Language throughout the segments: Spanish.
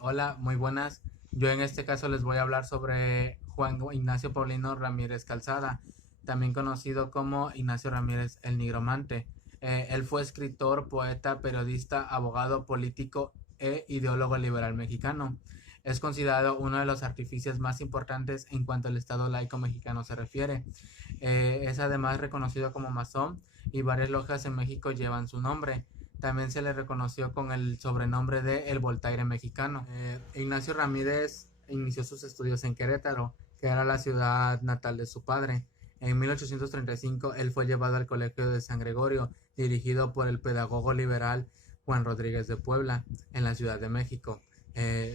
Hola, muy buenas. Yo en este caso les voy a hablar sobre Juan Ignacio Paulino Ramírez Calzada, también conocido como Ignacio Ramírez el Nigromante. Él fue escritor, poeta, periodista, abogado, político e ideólogo liberal mexicano. Es considerado uno de los artífices más importantes en cuanto al Estado laico mexicano se refiere. Es además reconocido como masón y varias logias en México llevan su nombre. También se le reconoció con el sobrenombre de El Voltaire mexicano. Ignacio Ramírez inició sus estudios en Querétaro, que era la ciudad natal de su padre. En 1835 él fue llevado al Colegio de San Gregorio, dirigido por el pedagogo liberal Juan Rodríguez de Puebla, en la Ciudad de México,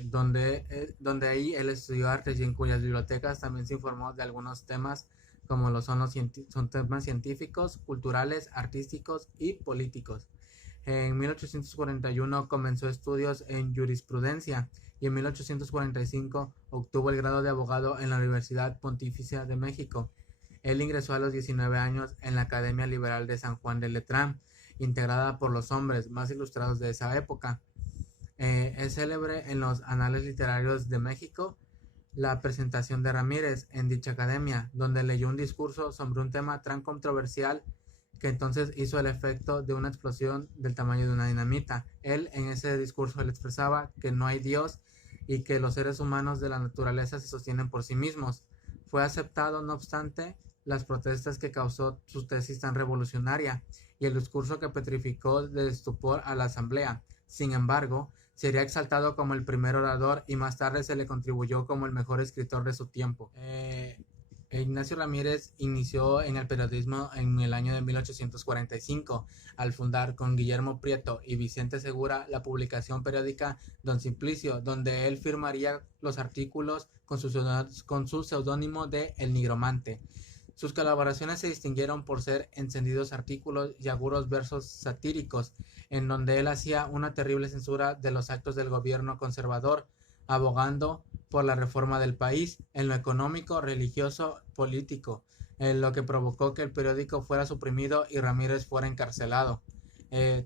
donde ahí él estudió artes y en cuyas bibliotecas también se informó de algunos temas como lo son son temas científicos, culturales, artísticos y políticos. En 1841 comenzó estudios en jurisprudencia y en 1845 obtuvo el grado de abogado en la Universidad Pontificia de México. Él ingresó a los 19 años en la Academia Liberal de San Juan de Letrán, integrada por los hombres más ilustrados de esa época. Es célebre en los anales literarios de México la presentación de Ramírez en dicha academia, donde leyó un discurso sobre un tema tan controversial que entonces hizo el efecto de una explosión del tamaño de una dinamita. Él en ese discurso le expresaba que no hay Dios y que los seres humanos de la naturaleza se sostienen por sí mismos. Fue aceptado, no obstante, las protestas que causó su tesis tan revolucionaria y el discurso que petrificó de estupor a la asamblea. Sin embargo, sería exaltado como el primer orador y más tarde se le contribuyó como el mejor escritor de su tiempo. Ignacio Ramírez inició en el periodismo en el año de 1845 al fundar con Guillermo Prieto y Vicente Segura la publicación periódica Don Simplicio, donde él firmaría los artículos con su seudónimo de El Nigromante. Sus colaboraciones se distinguieron por ser encendidos artículos y agudos versos satíricos, en donde él hacía una terrible censura de los actos del gobierno conservador, abogando por la reforma del país en lo económico, religioso, político, en lo que provocó que el periódico fuera suprimido y Ramírez fuera encarcelado.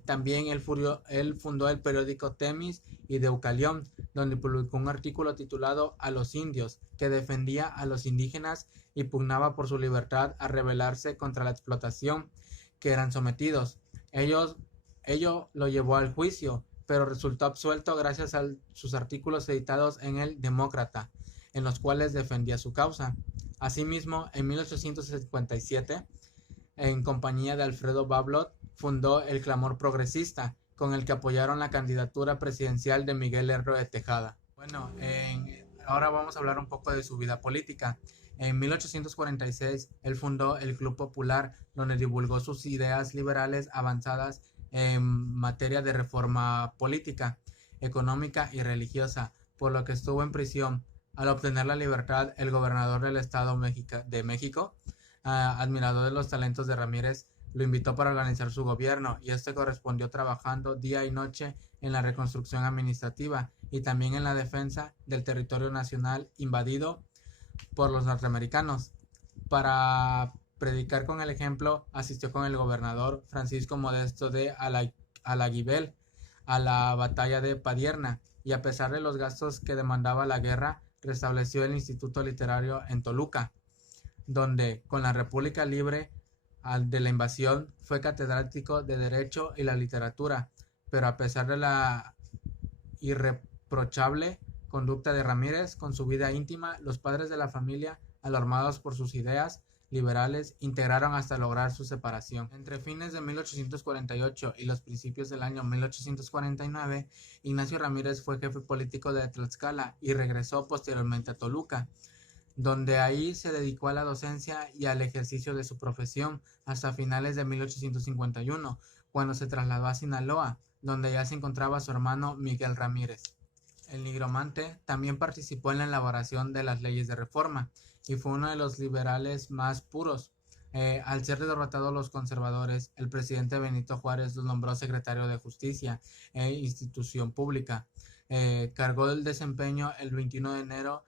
También él fundó el periódico Temis y Deucalión, donde publicó un artículo titulado A los indios, que defendía a los indígenas y pugnaba por su libertad a rebelarse contra la explotación que eran sometidos. Ellos, Ello lo llevó al juicio, pero resultó absuelto gracias a sus artículos editados en el Demócrata, en los cuales defendía su causa. Asimismo, en 1857, en compañía de Alfredo Bablot, fundó el Clamor Progresista, con el que apoyaron la candidatura presidencial de Miguel Herro de Tejada. Bueno, ahora vamos a hablar un poco de su vida política. En 1846, él fundó el Club Popular, donde divulgó sus ideas liberales avanzadas en materia de reforma política, económica y religiosa, por lo que estuvo en prisión. Al obtener la libertad, el gobernador del estado de México, admirador de los talentos de Ramírez, lo invitó para organizar su gobierno y este correspondió trabajando día y noche en la reconstrucción administrativa y también en la defensa del territorio nacional invadido por los norteamericanos. Para predicar con el ejemplo, asistió con el gobernador Francisco Modesto de Alaguibel a la batalla de Padierna y a pesar de los gastos que demandaba la guerra, restableció el Instituto Literario en Toluca, donde, con la República Libre de la invasión, fue catedrático de Derecho y la Literatura, pero a pesar de la irreprochable conducta de Ramírez con su vida íntima, los padres de la familia, alarmados por sus ideas liberales, integraron hasta lograr su separación. Entre fines de 1848 y los principios del año 1849, Ignacio Ramírez fue jefe político de Tlaxcala y regresó posteriormente a Toluca, donde ahí se dedicó a la docencia y al ejercicio de su profesión hasta finales de 1851, cuando se trasladó a Sinaloa, donde ya se encontraba su hermano Miguel Ramírez. El nigromante también participó en la elaboración de las leyes de reforma y fue uno de los liberales más puros. Al ser derrotados los conservadores, el presidente Benito Juárez lo nombró secretario de Justicia e Institución Pública. Cargó el desempeño el 21 de enero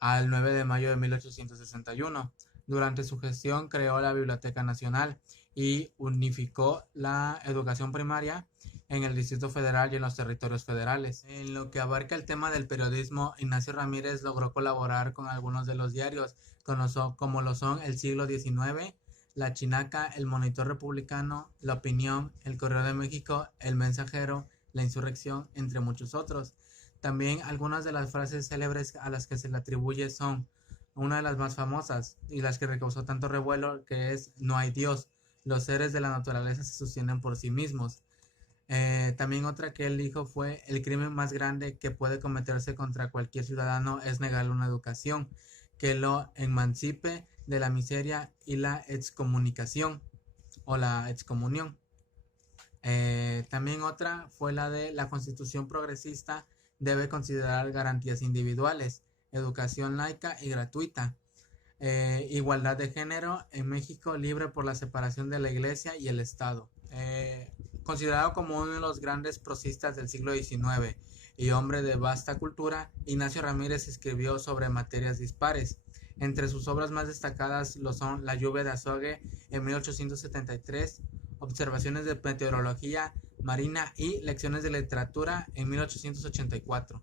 al 9 de mayo de 1861. Durante su gestión creó la Biblioteca Nacional y unificó la educación primaria en el Distrito Federal y en los territorios federales. En lo que abarca el tema del periodismo, Ignacio Ramírez logró colaborar con algunos de los diarios, como lo son El Siglo XIX, La Chinaca, El Monitor Republicano, La Opinión, El Correo de México, El Mensajero, La Insurrección, entre muchos otros. También algunas de las frases célebres a las que se le atribuye son una de las más famosas y las que causó tanto revuelo, que es "No hay Dios, los seres de la naturaleza se sostienen por sí mismos". También otra que él dijo fue: "El crimen más grande que puede cometerse contra cualquier ciudadano es negarle una educación que lo emancipe de la miseria y la excomunicación o la excomunión". También otra fue la de: "La Constitución progresista debe considerar garantías individuales, educación laica y gratuita, igualdad de género en México libre por la separación de la Iglesia y el Estado". Considerado como uno de los grandes prosistas del siglo XIX y hombre de vasta cultura, Ignacio Ramírez escribió sobre materias dispares. Entre sus obras más destacadas lo son La lluvia de Azogue en 1873, Observaciones de meteorología marina y Lecciones de literatura en 1884.